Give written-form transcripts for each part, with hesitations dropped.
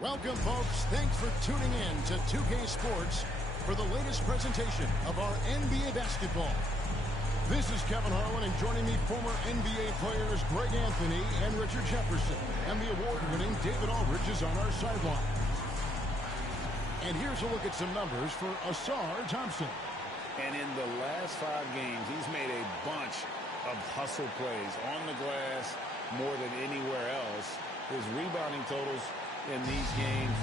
Welcome, folks. Thanks for tuning in to 2K Sports for the latest presentation of our NBA basketball. This is Kevin Harlan, and joining me, former NBA players Greg Anthony and Richard Jefferson, and the award-winning David Aldridge is on our sideline. And here's a look at some numbers for Ausar Thompson. And in the last 5 games, he's made a bunch of hustle plays on the glass more than anywhere else. His rebounding totals in these games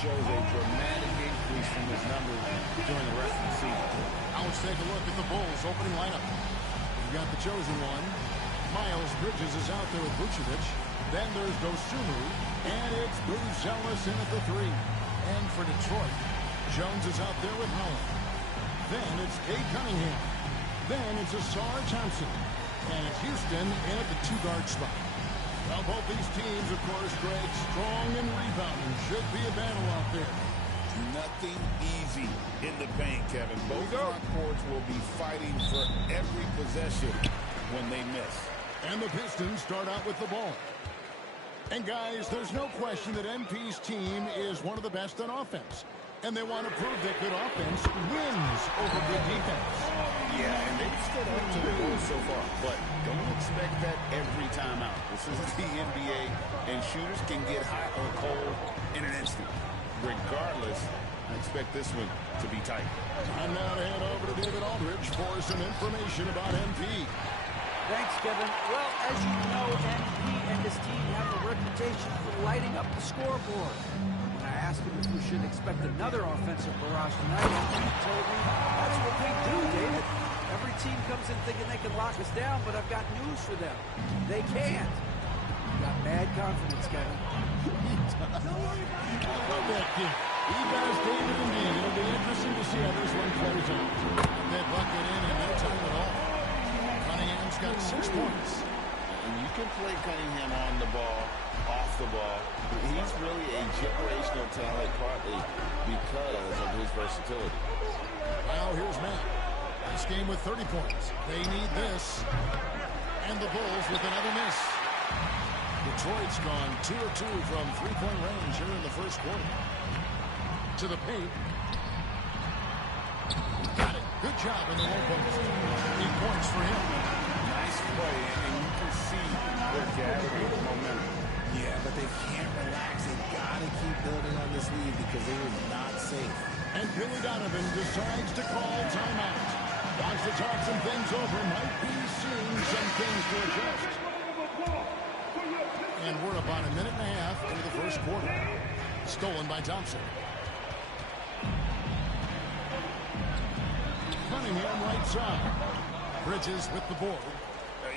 shows a dramatic increase from his numbers during the rest of the season. Now let's take a look at the Bulls' opening lineup. We've got the chosen one. Miles Bridges is out there with Vucevic. Then there's Dosunmu, and it's Buzelis in at the 3. And for Detroit, Jones is out there with Holland. Then it's Cade Cunningham. Then it's Ausar Thompson. And it's Houston in at the 2-guard spot. Well, both these teams, of course, Greg, strong and rebounding. Should be a battle out there. Nothing easy in the paint, Kevin. Both front courts will be fighting for every possession when they miss. And the Pistons start out with the ball. And, guys, there's no question that MP's team is one of the best on offense. And they want to prove that good offense wins over good defense. Yeah, and they've stood up to the rules so far, but don't expect that every time out. This is the NBA, and shooters can get hot or cold in an instant. Regardless, I expect this one to be tight. I'm now to hand over to David Aldridge for some information about MP. Thanks, Kevin. Well, as you know, MP and his team have a reputation for lighting up the scoreboard. When I asked him if we should expect another offensive barrage tonight, he told me that's what we do, David. Every team comes in thinking they can lock us down, but I've got news for them. They can't. You got mad confidence, Kevin. I love that kid. He does, David, indeed. It'll be interesting to see how this one plays out. That bucket in no time at all. Cunningham's got 6 points. And you can play Cunningham on the ball, off the ball. He's really a generational talent, partly because of his versatility. Now here's Matt. This game with 30 points. They need this. And the Bulls with another miss. Detroit's gone 2 of 2 from 3-point range here in the first quarter. To the paint. Got it. Good job in the low post. 8 points for him. Nice play, and you can see they're gathering momentum. Yeah, but they can't relax. They've got to keep building on this lead because they are not safe. And Billy Donovan decides to call timeout. Wants to talk some things over. Might be seeing some things to adjust. And we're about a minute and a half into the first quarter. Stolen by Thompson. Cunningham right side. Bridges with the board.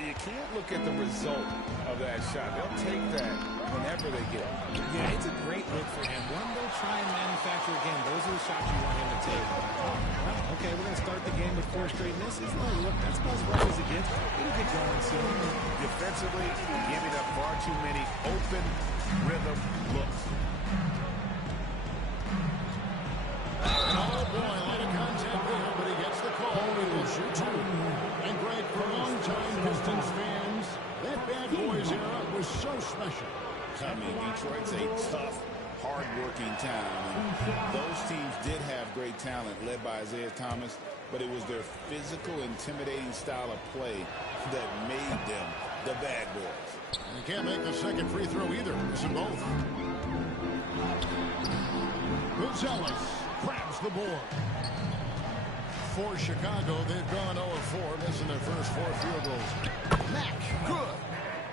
You can't look at the result of that shot. They'll take that whenever they get it. Yeah, it's a great look for him. One they'll try and manufacture again. Those are the shots you want him to take. Well, okay, we're going to start the game with 4 straight misses. No, look, that's about as rough as it gets. It'll get going soon. Defensively, giving up far too many open rhythm looks. And oh boy, a lot of contact there, but he gets the call. He will shoot 2. And Greg, for long-time Pistons fans, that bad boys era was so special. I mean, Detroit's a tough, hard-working town. And those teams did have great talent led by Isaiah Thomas, but it was their physical, intimidating style of play that made them the bad boys. And you can't make the second free throw either. Miss them both. Buzelis grabs the board. For Chicago, they've gone 0-4, missing their first 4 field goals. Mack, good.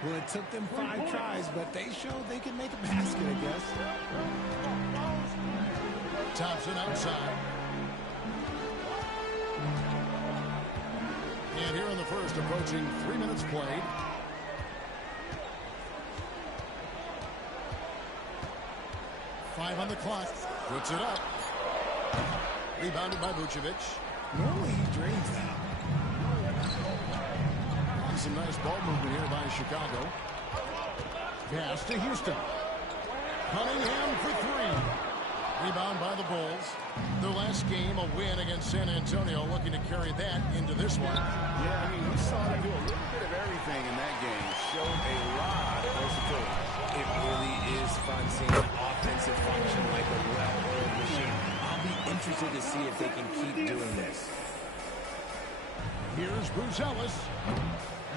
Well, it took them 5 tries, but they showed they could make a basket, I guess. Thompson outside. And here in the first, approaching 3 minutes played. Five on the clock. Puts it up. Rebounded by Vucevic. Normally he drains that. Some nice ball movement here by Chicago. Pass to Houston. Cunningham for 3. Rebound by the Bulls. Their last game, a win against San Antonio, looking to carry that into this one. Yeah, I mean, we saw them do a little bit of everything in that game. Showed a lot of versatility. It really is fun seeing the offensive interested to see if they can keep doing this. Here's Buzelis.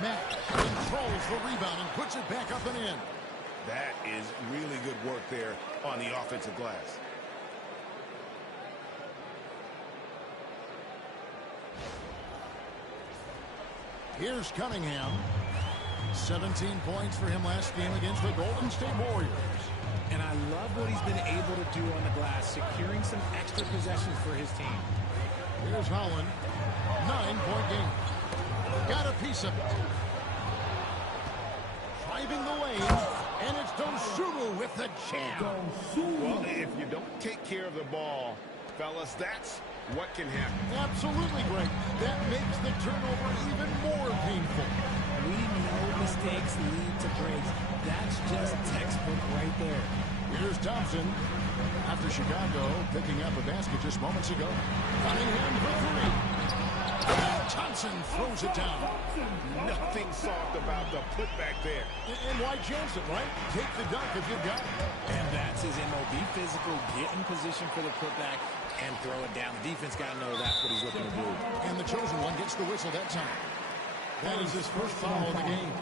Mack controls the rebound and puts it back up and in. That is really good work there on the offensive glass. Here's Cunningham. 17 points for him last game against the Golden State Warriors. And I love what he's been able to do on the glass, securing some extra possessions for his team. Here's Holland. 9-point game. Got a piece of it. Driving the lane, and it's Dosunmu with the jam. Well, if you don't take care of the ball, fellas, that's what can happen. Absolutely great. That makes the turnover even more painful. We know mistakes lead to breaks. That's just textbook right there. Here's Thompson. After Chicago picking up a basket just moments ago. Cunningham for three. And Thompson throws it down. Nothing soft about the putback there. And why chance it, right? Take the dunk if you've got it. And that's his MO. Be physical, get in position for the putback, and throw it down. The defense got to know that's what he's looking to do. And the chosen one gets the whistle that time. That is his first foul of the game.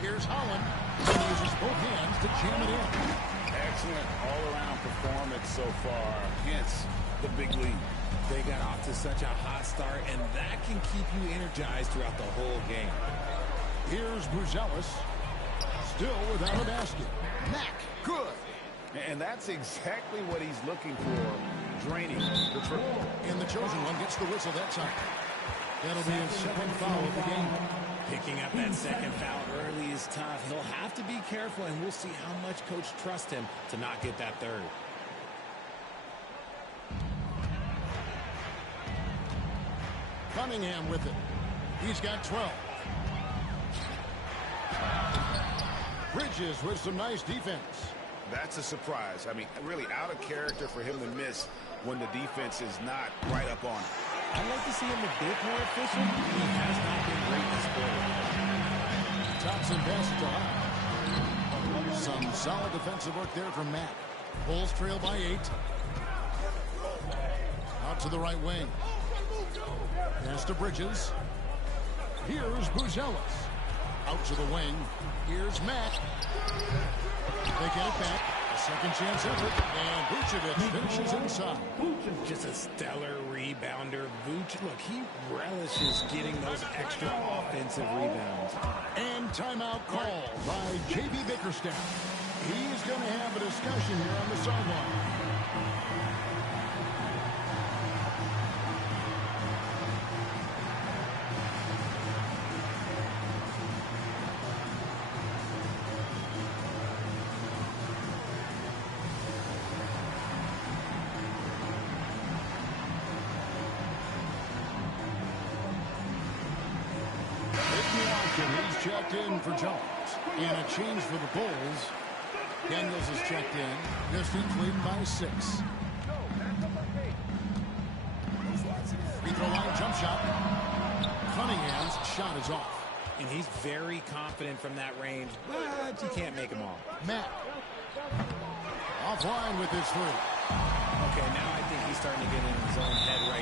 Here's Holland. He uses both hands to jam it in. Excellent all-around performance so far. Hence, the big lead. They got off to such a hot start, and that can keep you energized throughout the whole game. Here's Buzelis. Still without a basket. Mack, good. And that's exactly what he's looking for, draining the triple. And the chosen one gets the whistle that time. That'll be his second foul of the game. Picking up that second foul early is tough. He'll have to be careful, and we'll see how much coach trusts him to not get that third. Cunningham with it. He's got 12. Bridges with some nice defense. That's a surprise. I mean, really out of character for him to miss when the defense is not right up on him. I'd like to see him a bit more efficient. He has not been great this quarter. Thompson passes to High. Some solid defensive work there from Mack. Bulls trail by 8. Out to the right wing. Pass to Bridges. Here's Buzelis. Out to the wing. Here's Mack. They get it back. A second chance effort. And Vucevic finishes inside. Just a stellar rebounder. Vucevic, look, he relishes getting those extra offensive rebounds. And timeout called by J.B. Bickerstaff. He's going to have a discussion here on the sideline. He's checked in for Jones. And a change for the Bulls. Daniels is checked in. Pistons leading by 6. Free throw line jump shot. Cunningham's shot is off. And he's very confident from that range, but you can't make him all. Matt. Offline with his three. Okay, now I think he's starting to get in his own head right